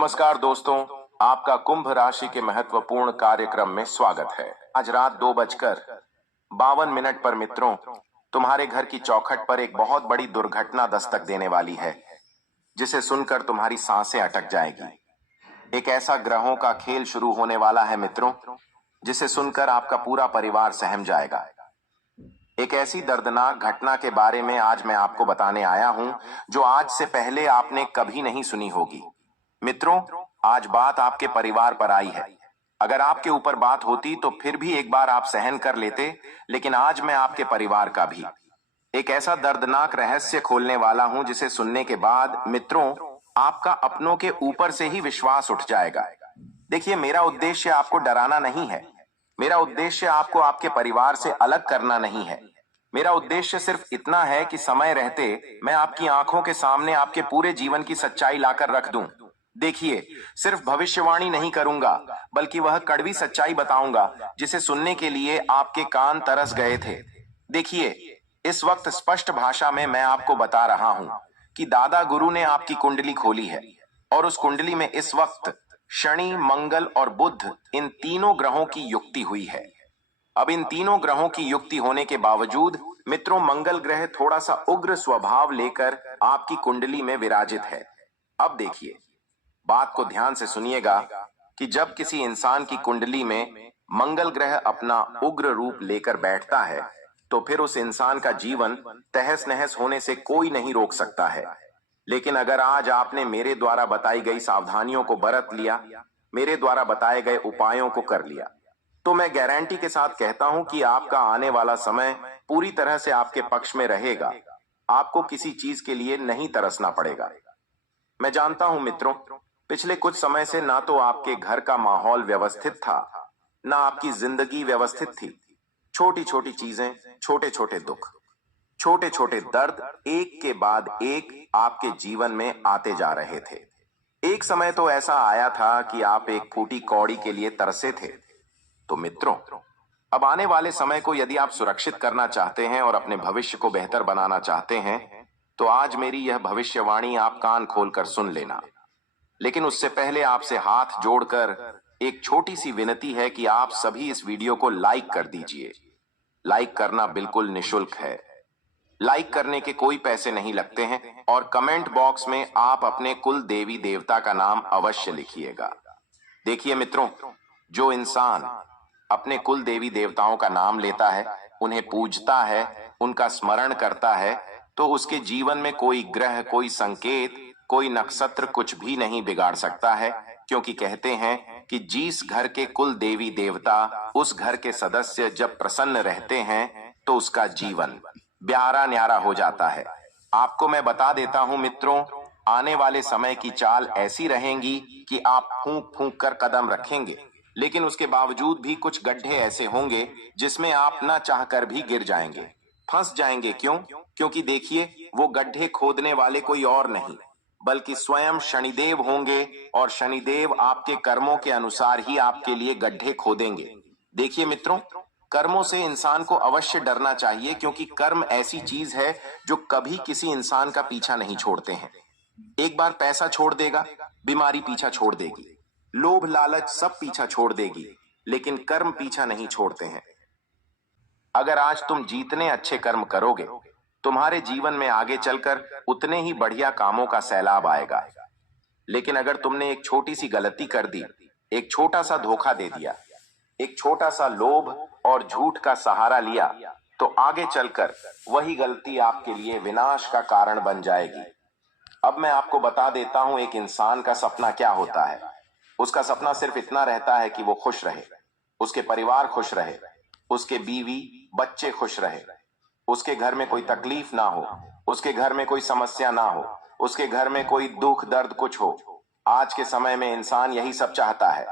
नमस्कार दोस्तों, आपका कुंभ राशि के महत्वपूर्ण कार्यक्रम में स्वागत है। आज रात 2:52 पर मित्रों, तुम्हारे घर की चौखट पर एक बहुत बड़ी दुर्घटना दस्तक देने वाली है, जिसे सुनकर तुम्हारी सांसें अटक जाएगी। एक ऐसा ग्रहों का खेल शुरू होने वाला है मित्रों, जिसे सुनकर आपका पूरा परिवार सहम जाएगा। एक ऐसी दर्दनाक घटना के बारे में आज मैं आपको बताने आया हूं, जो आज से पहले आपने कभी नहीं सुनी होगी। मित्रों, आज बात आपके परिवार पर आई है। अगर आपके ऊपर बात होती तो फिर भी एक बार आप सहन कर लेते, लेकिन आज मैं आपके परिवार का भी एक ऐसा दर्दनाक रहस्य खोलने वाला हूं, जिसे सुनने के बाद मित्रों आपका अपनों के ऊपर से ही विश्वास उठ जाएगा। देखिए, मेरा उद्देश्य आपको डराना नहीं है। मेरा उद्देश्य आपको आपके परिवार से अलग करना नहीं है। मेरा उद्देश्य सिर्फ इतना है कि समय रहते मैं आपकी आंखों के सामने आपके पूरे जीवन की सच्चाई लाकर रख दूं। देखिए, सिर्फ भविष्यवाणी नहीं करूंगा, बल्कि वह कड़वी सच्चाई बताऊंगा, जिसे सुनने के लिए आपके कान तरस गए थे। देखिए, इस वक्त स्पष्ट भाषा में मैं आपको बता रहा हूं कि दादा गुरु ने आपकी कुंडली खोली है, और उस कुंडली में इस वक्त शनि, मंगल और बुध, इन तीनों ग्रहों की युक्ति हुई है। अब इन तीनों ग्रहों की युक्ति होने के बावजूद मित्रों, मंगल ग्रह थोड़ा सा उग्र स्वभाव लेकर आपकी कुंडली में विराजित है। अब देखिए, बात को ध्यान से सुनिएगा कि जब किसी इंसान की कुंडली में मंगल ग्रह अपना उग्र रूप लेकर बैठता है, तो फिर उस इंसान का जीवन तहस नहस होने से कोई नहीं रोक सकता है। लेकिन अगर आज आपने मेरे द्वारा बताई गई सावधानियों को बरत लिया, मेरे द्वारा बताए गए उपायों को कर लिया, तो मैं गारंटी के साथ कहता हूं कि आपका आने वाला समय पूरी तरह से आपके पक्ष में रहेगा। आपको किसी चीज के लिए नहीं तरसना पड़ेगा। मैं जानता हूं मित्रों, पिछले कुछ समय से ना तो आपके घर का माहौल व्यवस्थित था, ना आपकी जिंदगी व्यवस्थित थी। छोटी छोटी चीजें, छोटे छोटे दुख, छोटे छोटे दर्द एक के बाद एक आपके जीवन में आते जा रहे थे। एक समय तो ऐसा आया था कि आप एक फूटी कौड़ी के लिए तरसे थे। तो मित्रों, अब आने वाले समय को यदि आप सुरक्षित करना चाहते हैं और अपने भविष्य को बेहतर बनाना चाहते हैं, तो आज मेरी यह भविष्यवाणी आप कान खोलकर सुन लेना। लेकिन उससे पहले आपसे हाथ जोड़कर एक छोटी सी विनती है कि आप सभी इस वीडियो को लाइक कर दीजिए। लाइक करना बिल्कुल निशुल्क है। लाइक करने के कोई पैसे नहीं लगते हैं, और कमेंट बॉक्स में आप अपने कुल देवी देवता का नाम अवश्य लिखिएगा। देखिए मित्रों, जो इंसान अपने कुल देवी देवताओं का नाम लेता है, उन्हें पूजता है, उनका स्मरण करता है, तो उसके जीवन में कोई ग्रह, कोई संकेत, कोई नक्षत्र कुछ भी नहीं बिगाड़ सकता है। क्योंकि कहते हैं कि जिस घर के कुल देवी देवता, उस घर के सदस्य जब प्रसन्न रहते हैं, तो उसका जीवन प्यारा न्यारा हो जाता है। आपको मैं बता देता हूं मित्रों, आने वाले समय की चाल ऐसी रहेंगी कि आप फूंक फूंक कर कदम रखेंगे, लेकिन उसके बावजूद भी कुछ गड्ढे ऐसे होंगे जिसमें आप ना चाहकर भी गिर जाएंगे, फंस जाएंगे। क्यों? क्योंकि देखिए, वो गड्ढे खोदने वाले कोई और नहीं, बल्कि स्वयं शनिदेव होंगे, और शनिदेव आपके कर्मों के अनुसार ही आपके लिए गड्ढे खोदेंगे। देखिए मित्रों, कर्मों से इंसान को अवश्य डरना चाहिए, क्योंकि कर्म ऐसी चीज है जो कभी किसी इंसान का पीछा नहीं छोड़ते हैं। एक बार पैसा छोड़ देगा, बीमारी पीछा छोड़ देगी, लोभ लालच सब पीछा छोड़ देगी, लेकिन कर्म पीछा नहीं छोड़ते हैं। अगर आज तुम जितने अच्छे कर्म करोगे, तुम्हारे जीवन में आगे चलकर उतने ही बढ़िया कामों का सैलाब आएगा। लेकिन अगर तुमने एक छोटी सी गलती कर दी, एक छोटा सा धोखा दे दिया, एक छोटा सा लोभ और झूठ का सहारा लिया, तो आगे चलकर वही गलती आपके लिए विनाश का कारण बन जाएगी। अब मैं आपको बता देता हूं, एक इंसान का सपना क्या होता है। उसका सपना सिर्फ इतना रहता है कि वो खुश रहे, उसके परिवार खुश रहे, उसके बीवी बच्चे खुश रहे, उसके घर में कोई तकलीफ ना हो, उसके घर में कोई समस्या ना हो, उसके घर में कोई दुख दर्द कुछ हो। आज के समय में इंसान यही सब चाहता है।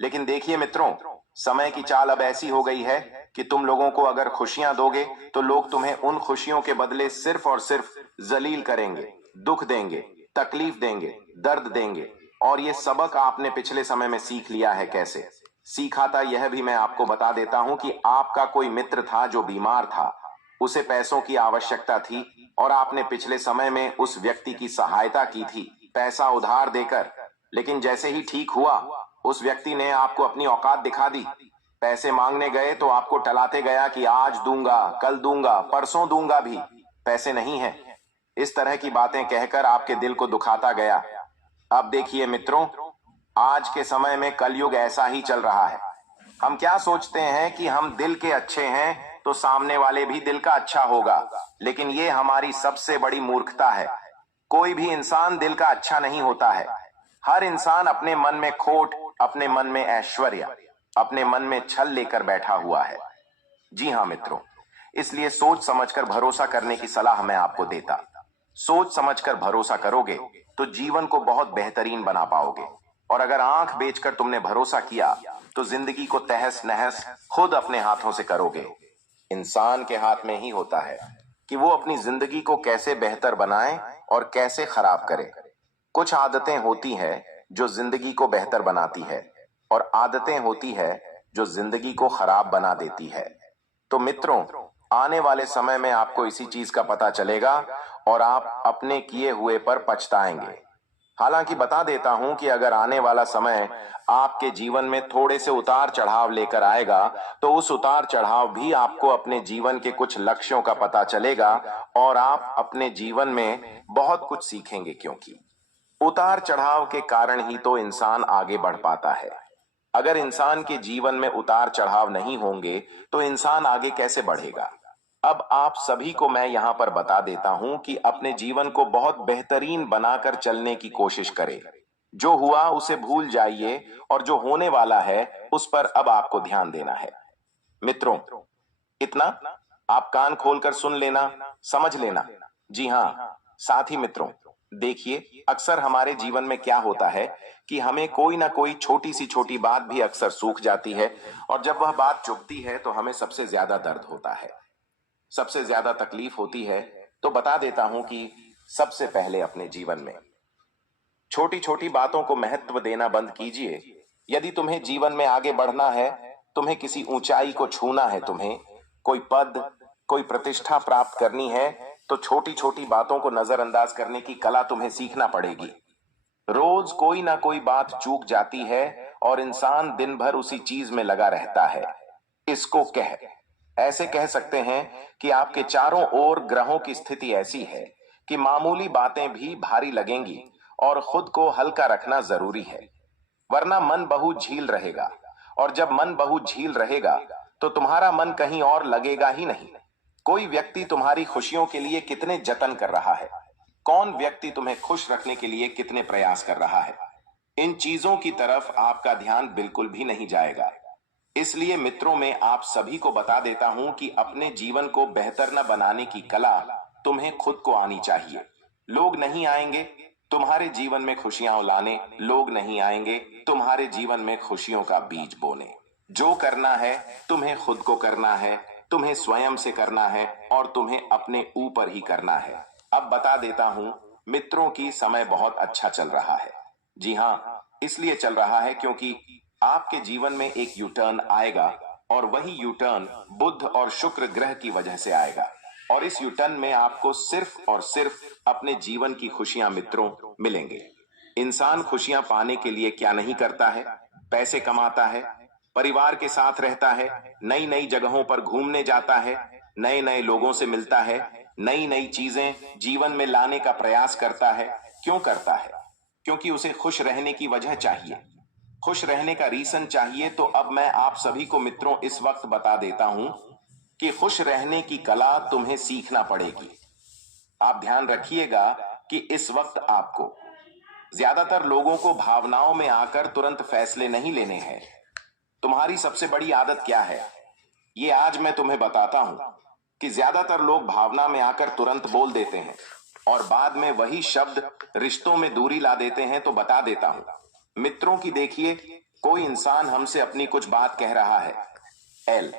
लेकिन देखिए मित्रों, समय की चाल अब ऐसी हो गई है कि तुम लोगों को अगर खुशियां दोगे, तो लोग तुम्हें उन खुशियों के बदले सिर्फ और सिर्फ जलील करेंगे, दुख देंगे, तकलीफ देंगे, दर्द देंगे। और ये सबक आपने पिछले समय में सीख लिया है। कैसे सीखा था, यह भी मैं आपको बता देता हूं कि आपका कोई मित्र था जो बीमार था, उसे पैसों की आवश्यकता थी, और आपने पिछले समय में उस व्यक्ति की सहायता की थी, पैसा उधार देकर। लेकिन जैसे ही ठीक हुआ, उस व्यक्ति ने आपको अपनी औकात दिखा दी। पैसे मांगने गए तो आपको टलाते गया कि आज दूंगा, कल दूंगा, परसों दूंगा भी, पैसे नहीं है। इस तरह की बातें कहकर आपके दिल को दुखाता गया। अब देखिए मित्रों, आज के समय में कलयुग ऐसा ही चल रहा है। हम क्या सोचते हैं कि हम दिल के अच्छे हैं तो सामने वाले भी दिल का अच्छा होगा, लेकिन ये हमारी सबसे बड़ी मूर्खता है। कोई भी इंसान दिल का अच्छा नहीं होता है। हर इंसान अपने मन में खोट, अपने मन में ऐश्वर्य, अपने मन में छल लेकर बैठा हुआ है। जी हाँ मित्रों, इसलिए सोच समझकर भरोसा करने की सलाह मैं आपको देता। सोच समझकर भरोसा करोगे तो जीवन को बहुत बेहतरीन बना पाओगे। और अगर आंख बेचकर तुमने भरोसा किया तो जिंदगी को तहस नहस खुद अपने हाथों से करोगे। इंसान के हाथ में ही होता है कि वो अपनी जिंदगी को कैसे बेहतर बनाए और कैसे खराब करे। कुछ आदतें होती है जो जिंदगी को बेहतर बनाती है, और आदतें होती है जो जिंदगी को खराब बना देती है। तो मित्रों, आने वाले समय में आपको इसी चीज का पता चलेगा और आप अपने किए हुए पर पछताएंगे। हालांकि बता देता हूं कि अगर आने वाला समय आपके जीवन में थोड़े से उतार चढ़ाव लेकर आएगा, तो उस उतार चढ़ाव भी आपको अपने जीवन के कुछ लक्ष्यों का पता चलेगा और आप अपने जीवन में बहुत कुछ सीखेंगे, क्योंकि उतार चढ़ाव के कारण ही तो इंसान आगे बढ़ पाता है। अगर इंसान के जीवन में उतार चढ़ाव नहीं होंगे तो इंसान आगे कैसे बढ़ेगा। अब आप सभी को मैं यहां पर बता देता हूं कि अपने जीवन को बहुत बेहतरीन बनाकर चलने की कोशिश करें। जो हुआ उसे भूल जाइए और जो होने वाला है उस पर अब आपको ध्यान देना है। मित्रों, इतना आप कान खोलकर सुन लेना, समझ लेना। जी हाँ साथी मित्रों, देखिए अक्सर हमारे जीवन में क्या होता है कि हमें कोई ना कोई छोटी सी छोटी बात भी अक्सर सूख जाती है, और जब वह बात चुभती है तो हमें सबसे ज्यादा दर्द होता है, सबसे ज्यादा तकलीफ होती है। तो बता देता हूं कि सबसे पहले अपने जीवन में छोटी छोटी बातों को महत्व देना बंद कीजिए। यदि तुम्हें जीवन में आगे बढ़ना है, तुम्हें किसी ऊंचाई को छूना है, तुम्हें कोई पद, कोई प्रतिष्ठा प्राप्त करनी है, तो छोटी छोटी बातों को नजरअंदाज करने की कला तुम्हें सीखना पड़ेगी। रोज कोई ना कोई बात चूक जाती है और इंसान दिन भर उसी चीज में लगा रहता है। इसको ऐसे कह सकते हैं कि आपके चारों ओर ग्रहों की स्थिति ऐसी है कि मामूली बातें भी भारी लगेंगी और खुद को हल्का रखना जरूरी है, वरना मन बहु झील रहेगा। और जब मन बहु झील रहेगा तो तुम्हारा मन कहीं और लगेगा ही नहीं। कोई व्यक्ति तुम्हारी खुशियों के लिए कितने जतन कर रहा है, कौन व्यक्ति तुम्हें खुश रखने के लिए कितने प्रयास कर रहा है, इन चीजों की तरफ आपका ध्यान बिल्कुल भी नहीं जाएगा। इसलिए मित्रों, मैं आप सभी को बता देता हूं कि अपने जीवन को बेहतर न बनाने की कला तुम्हें खुद को आनी चाहिए। लोग नहीं आएंगे तुम्हारे जीवन में खुशियां लाने, लोग नहीं आएंगे तुम्हारे जीवन में खुशियों का बीज बोने। जो करना है तुम्हें खुद को करना है, तुम्हें स्वयं से करना है और तुम्हें अपने ऊपर ही करना है। अब बता देता हूं मित्रों की समय बहुत अच्छा चल रहा है। जी हाँ, इसलिए चल रहा है क्योंकि आपके जीवन में एक यू टर्न आएगा, और वही यू टर्न बुध और शुक्र ग्रह की वजह से आएगा। और इस यू टर्न में आपको सिर्फ और सिर्फ अपने जीवन की खुशियां मित्रों मिलेंगे। इंसान खुशियां पाने के लिए क्या नहीं करता है, पैसे कमाता है, परिवार के साथ रहता है, नई नई जगहों पर घूमने जाता है, नए नए लोगों से मिलता है, नई नई चीजें जीवन में लाने का प्रयास करता है। क्यों करता है? क्योंकि उसे खुश रहने की वजह चाहिए, खुश रहने का रीजन चाहिए। तो अब मैं आप सभी को मित्रों इस वक्त बता देता हूं कि खुश रहने की कला तुम्हें सीखना पड़ेगी। आप ध्यान रखिएगा कि इस वक्त आपको ज्यादातर लोगों को भावनाओं में आकर तुरंत फैसले नहीं लेने हैं। तुम्हारी सबसे बड़ी आदत क्या है, ये आज मैं तुम्हें बताता हूं कि ज्यादातर लोग भावना में आकर तुरंत बोल देते हैं और बाद में वही शब्द रिश्तों में दूरी ला देते हैं। तो बता देता हूं मित्रों की देखिए, कोई इंसान हमसे अपनी कुछ बात कह रहा है, एल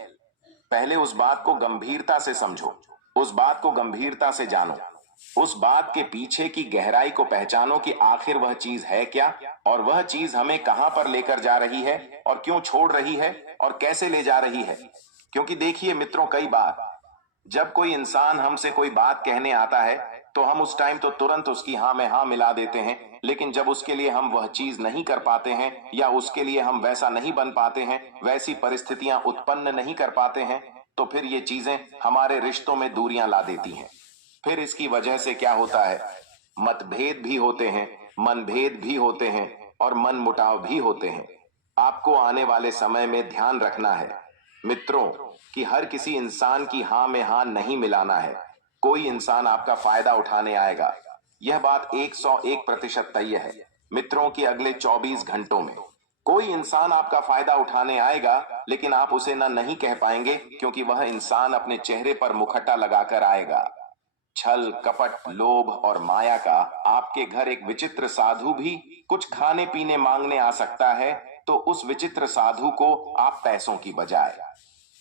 पहले उस बात को गंभीरता से समझो, उस बात को गंभीरता से जानो, उस बात के पीछे की गहराई को पहचानो कि आखिर वह चीज है क्या, और वह चीज हमें कहां पर लेकर जा रही है और क्यों छोड़ रही है और कैसे ले जा रही है। क्योंकि देखिए मित्रों, कई बार जब कोई इंसान हमसे कोई बात कहने आता है तो हम उस टाइम तो तुरंत उसकी हाँ में हाँ मिला देते हैं लेकिन जब उसके लिए हम वह चीज नहीं कर पाते हैं या उसके लिए हम वैसा नहीं बन पाते हैं, वैसी परिस्थितियां उत्पन्न नहीं कर पाते हैं, तो फिर ये चीजें हमारे रिश्तों में दूरियां ला देती हैं। फिर इसकी वजह से क्या होता है, मतभेद भी होते हैं, मनभेद भी होते हैं और मन मुटाव भी होते हैं। आपको आने वाले समय में ध्यान रखना है मित्रों कि हर किसी इंसान की हां में हां नहीं मिलाना है। कोई इंसान आपका फायदा उठाने आएगा, यह बात 101% तय है मित्रों कि अगले 24 घंटों में कोई इंसान आपका फायदा उठाने आएगा, लेकिन आप उसे न नहीं कह पाएंगे क्योंकि वह इंसान अपने चेहरे पर मुखट्टा लगाकर आएगा। छल, कपट, लोभ और माया का आपके घर एक विचित्र साधु भी कुछ खाने पीने मांगने आ सकता है, तो उस विचित्र साधु को आप पैसों की बजाय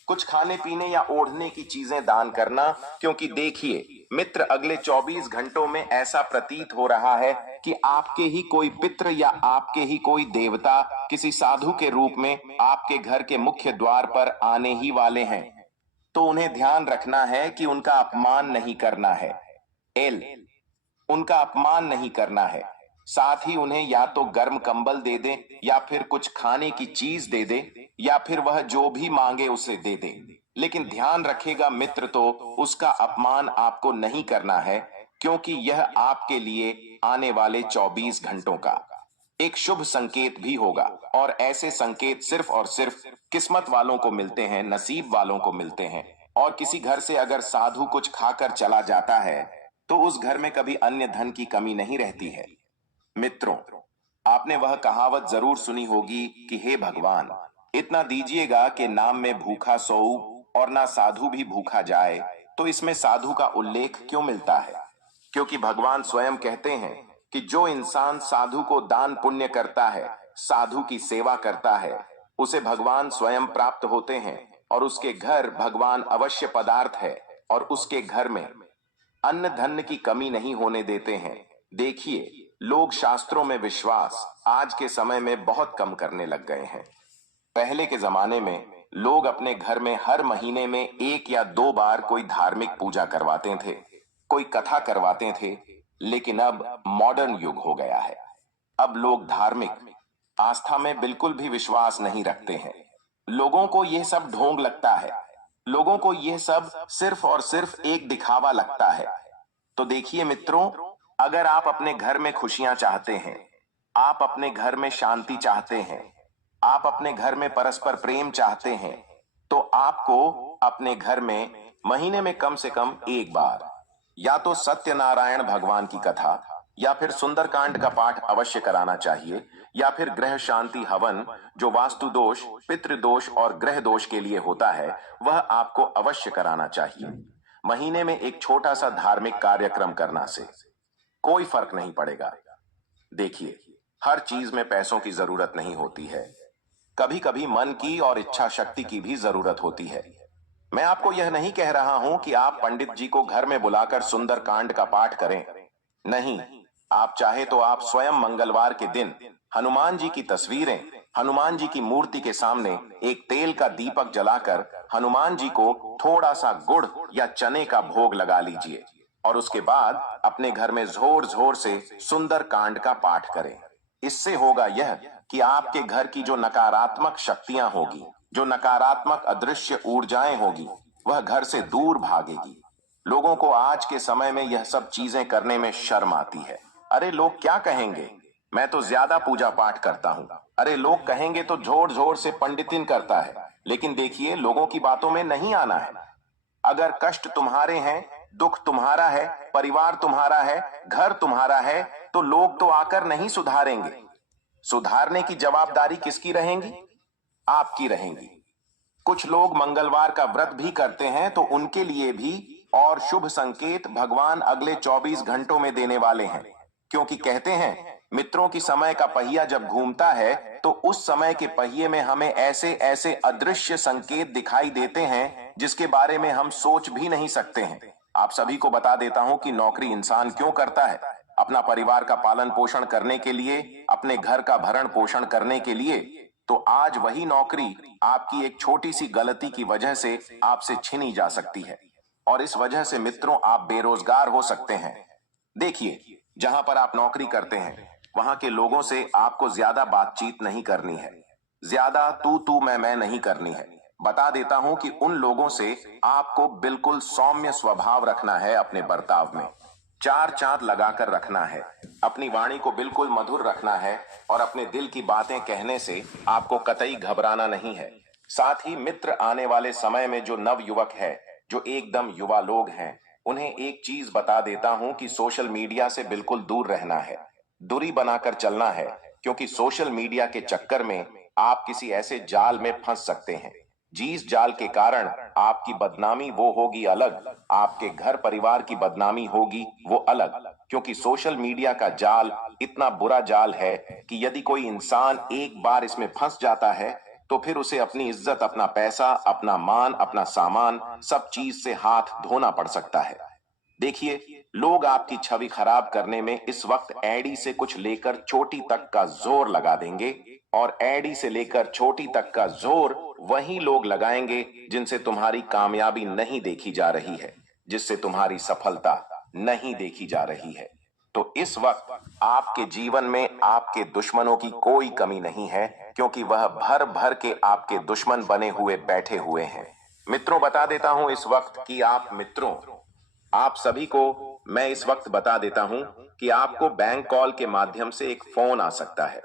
कुछ खाने पीने या ओढ़ने की चीजें दान करना, क्योंकि देखिए मित्र, अगले 24 घंटों में ऐसा प्रतीत हो रहा है कि आपके ही कोई पितृ या आपके ही कोई देवता किसी साधु के रूप में आपके घर के मुख्य द्वार पर आने ही वाले हैं। तो उन्हें ध्यान रखना है कि उनका अपमान नहीं करना है। एल उनका अपमान नहीं करना है। साथ ही उन्हें या तो गर्म कंबल दे दे या फिर कुछ खाने की चीज दे दे या फिर वह जो भी मांगे उसे दे दे। लेकिन ध्यान रखेगा मित्र, तो उसका अपमान आपको नहीं करना है, क्योंकि यह आपके लिए आने वाले 24 घंटों का एक शुभ संकेत भी होगा। और ऐसे संकेत सिर्फ और सिर्फ किस्मत वालों को मिलते हैं, नसीब वालों को मिलते हैं। और किसी घर से अगर साधु कुछ खाकर चला जाता है तो उस घर में कभी अन्य धन की कमी नहीं रहती है। मित्रों, आपने वह कहावत जरूर सुनी होगी कि हे भगवान, इतना दीजिएगा कि नाम में भूखा सोऊं और ना साधु भी भूखा जाए। तो इसमें साधु का उल्लेख क्यों मिलता है? क्योंकि भगवान स्वयं कहते हैं कि जो इंसान साधु को दान पुण्य करता है, साधु की सेवा करता है, उसे भगवान स्वयं प्राप्त होते हैं और उसके घर भगवान अवश्य पदार्थ है और उसके घर में अन्न धन की कमी नहीं होने देते हैं। देखिए, लोग शास्त्रों में विश्वास आज के समय में बहुत कम करने लग गए हैं। पहले के जमाने में लोग अपने घर में हर महीने में 1 या 2 बार कोई धार्मिक पूजा करवाते थे, कोई कथा करवाते थे। लेकिन अब मॉडर्न युग हो गया है। अब लोग धार्मिक आस्था में बिल्कुल भी विश्वास नहीं रखते हैं। लोगों को यह सब ढोंग लगता है। लोगों को यह सब सिर्फ और सिर्फ एक दिखावा लगता है। तो देखिए मित्रों, अगर आप अपने घर में खुशियां चाहते हैं, आप अपने घर में शांति चाहते हैं, आप अपने घर में परस्पर प्रेम चाहते हैं, तो आपको अपने घर में महीने में कम से कम 1 बार या तो सत्यनारायण भगवान की कथा या फिर सुंदरकांड का पाठ अवश्य कराना चाहिए, या फिर ग्रह शांति हवन, जो वास्तु दोष, पितृ दोष और ग्रह दोष के लिए होता है, वह आपको अवश्य कराना चाहिए। महीने में एक छोटा सा धार्मिक कार्यक्रम करना से कोई फर्क नहीं पड़ेगा। देखिए, हर चीज में पैसों की जरूरत नहीं होती है। कभी कभी मन की और इच्छा शक्ति की भी जरूरत होती है। मैं आपको यह नहीं कह रहा हूं कि आप पंडित जी को घर में बुलाकर सुंदरकांड का पाठ करें। नहीं, आप चाहे तो आप स्वयं मंगलवार के दिन हनुमान जी की तस्वीरें, हनुमान जी की मूर्ति के सामने एक तेल का दीपक जलाकर हनुमान जी को थोड़ा सा गुड़ या चने का भोग लगा लीजिए और उसके बाद अपने घर में जोर जोर से सुंदरकांड का पाठ करें। इससे होगा यह कि आपके घर की जो नकारात्मक शक्तियां होगी, जो नकारात्मक अदृश्य ऊर्जाएं होगी, वह घर से दूर भागेगी। लोगों को आज के समय में यह सब चीजें करने में शर्म आती है। अरे लोग क्या कहेंगे, मैं तो ज्यादा पूजा पाठ करता हूं। अरे लोग कहेंगे तो जोर जोर से पंडितिन करता है। लेकिन देखिए, लोगों की बातों में नहीं आना है। अगर कष्ट तुम्हारे हैं, दुख तुम्हारा है, परिवार तुम्हारा है, घर तुम्हारा है, तो लोग तो आकर नहीं सुधारेंगे। सुधारने की जवाबदारी किसकी रहेगी? आपकी रहेगी। कुछ लोग मंगलवार का व्रत भी करते हैं, तो उनके लिए भी और शुभ संकेत भगवान अगले 24 घंटों में देने वाले हैं। क्योंकि कहते हैं मित्रों की समय का पहिया जब घूमता है तो उस समय के पहिए में हमें ऐसे ऐसे अदृश्य संकेत दिखाई देते हैं जिसके बारे में हम सोच भी नहीं सकते हैं। आप सभी को बता देता हूं कि नौकरी इंसान क्यों करता है? अपना परिवार का पालन पोषण करने के लिए, अपने घर का भरण पोषण करने के लिए। तो आज वही नौकरी आपकी एक छोटी सी गलती की वजह से आपसे छीनी जा सकती है और इस वजह से मित्रों आप बेरोजगार हो सकते हैं। देखिए, जहां पर आप नौकरी करते हैं वहां के लोगों से आपको ज्यादा बातचीत नहीं करनी है, ज्यादा तू मैं नहीं करनी है। बता देता हूं कि उन लोगों से आपको बिल्कुल सौम्य स्वभाव रखना है, अपने बर्ताव में चार चांद लगाकर रखना है, अपनी वाणी को बिल्कुल मधुर रखना है और अपने दिल की बातें कहने से आपको कतई घबराना नहीं है। साथ ही मित्र आने वाले समय में जो नव युवक है, जो एकदम युवा लोग हैं, उन्हें एक चीज बता देता हूं कि सोशल मीडिया से बिल्कुल दूर रहना है, दूरी बनाकर चलना है, क्योंकि सोशल मीडिया के चक्कर में आप किसी ऐसे जाल में फंस सकते हैं जिस जाल के कारण आपकी बदनामी वो होगी अलग, आपके घर परिवार की बदनामी होगी वो अलग। क्योंकि सोशल मीडिया का जाल इतना बुरा जाल है कि यदि कोई इंसान एक बार इसमें फंस जाता है तो फिर उसे अपनी इज्जत, अपना पैसा, अपना मान, अपना सामान, सब चीज से हाथ धोना पड़ सकता है। देखिए, लोग आपकी छवि खराब करने में इस वक्त एडी से कुछ लेकर चोटी तक का जोर लगा देंगे, और एडी से लेकर चोटी तक का जोर वही लोग लगाएंगे जिनसे तुम्हारी कामयाबी नहीं देखी जा रही है, जिससे तुम्हारी सफलता नहीं देखी जा रही है। तो इस वक्त आपके जीवन में आपके दुश्मनों की कोई कमी नहीं है, क्योंकि वह भर भर के आपके दुश्मन बने हुए बैठे हुए हैं। मित्रों, बता देता हूं इस वक्त कि आप सभी को मैं इस वक्त बता देता हूं कि आपको बैंक कॉल के माध्यम से एक फोन आ सकता है,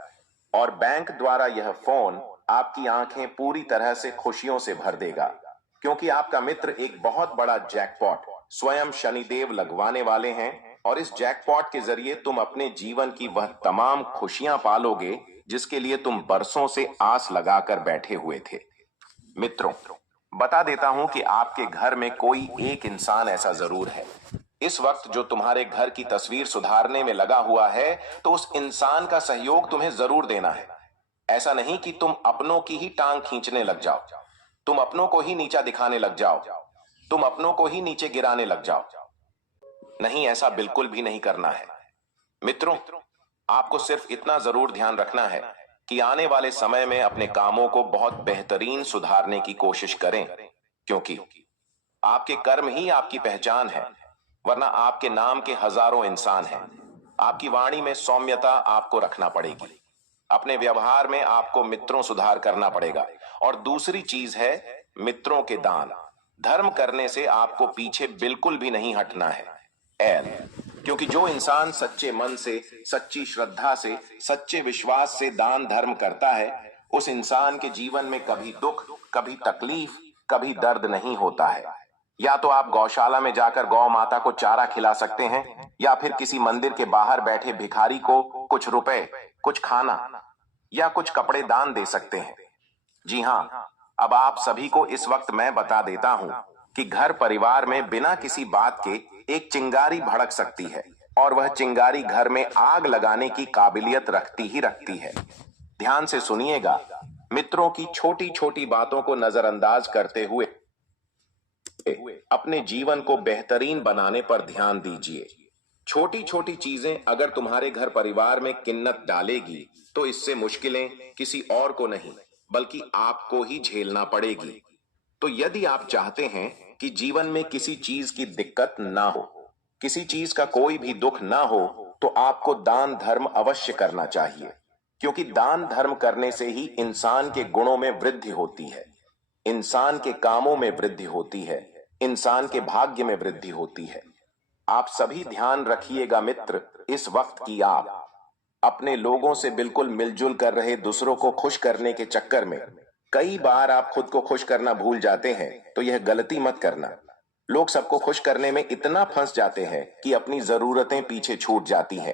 और बैंक द्वारा यह फोन आपकी आंखें पूरी तरह से खुशियों से भर देगा, क्योंकि आपका मित्र एक बहुत बड़ा जैकपॉट स्वयं शनिदेव लगवाने वाले हैं, और इस जैकपॉट के जरिए तुम अपने जीवन की वह तमाम खुशियां पालोगे जिसके लिए तुम बरसों से आस लगाकर बैठे हुए थे। मित्रों, बता देता हूं कि आपके घर में कोई एक इंसान ऐसा जरूर है इस वक्त जो तुम्हारे घर की तस्वीर सुधारने में लगा हुआ है, तो उस इंसान का सहयोग तुम्हें जरूर देना है। ऐसा नहीं कि तुम अपनों की ही टांग खींचने लग जाओ, तुम अपनों को ही नीचा दिखाने लग जाओ, तुम अपनों को ही नीचे गिराने लग जाओ। नहीं, ऐसा बिल्कुल भी नहीं करना है। मित्रों, आपको सिर्फ इतना जरूर ध्यान रखना है कि आने वाले समय में अपने कामों को बहुत बेहतरीन सुधारने की कोशिश करें, क्योंकि आपके कर्म ही आपकी पहचान है, वरना आपके नाम के हजारों इंसान हैं। आपकी वाणी में सौम्यता आपको रखना पड़ेगी, अपने व्यवहार में आपको मित्रों सुधार करना पड़ेगा, और दूसरी चीज है मित्रों के दान धर्म करने से आपको पीछे बिल्कुल भी नहीं हटना है। एल, क्योंकि जो इंसान सच्चे मन से, सच्ची श्रद्धा से, सच्चे विश्वास से दान धर्म करता है, उस इंसान के जीवन में कभी दुख, कभी तकलीफ, कभी दर्द नहीं होता है। या तो आप गौशाला में जाकर गौ माता को चारा खिला सकते हैं, या फिर किसी मंदिर के बाहर बैठे भिखारी को कुछ रुपए, कुछ खाना या कुछ कपड़े दान दे सकते हैं। जी हां, अब आप सभी को इस वक्त मैं बता देता हूं कि घर परिवार में बिना किसी बात के एक चिंगारी भड़क सकती है, और वह चिंगारी घर में आग लगाने की काबिलियत रखती ही रखती है। ध्यान से सुनिएगा, मित्रों की छोटी छोटी बातों को नजरअंदाज करते हुए अपने जीवन को बेहतरीन बनाने पर ध्यान दीजिए। छोटी छोटी चीजें अगर तुम्हारे घर परिवार में किन्नत डालेगी, तो इससे मुश्किलें किसी और को नहीं बल्कि आपको ही झेलना पड़ेगी। तो यदि आप चाहते हैं कि जीवन में किसी चीज की दिक्कत ना हो, किसी चीज का कोई भी दुख ना हो, तो आपको दान धर्म अवश्य करना चाहिए, क्योंकि दान धर्म करने से ही इंसान के गुणों में वृद्धि होती है, इंसान के कामों में वृद्धि होती है, इंसान के भाग्य में वृद्धि होती है। आप सभी ध्यान रखिएगा मित्र, इस वक्त की आप अपने लोगों से बिल्कुल मिलजुल कर रहे, दूसरों को खुश करने के चक्कर में कई बार आप खुद को खुश करना भूल जाते हैं। तो यह गलती मत करना। लोग सबको खुश करने में इतना फंस जाते हैं कि अपनी जरूरतें पीछे छूट जाती हैं।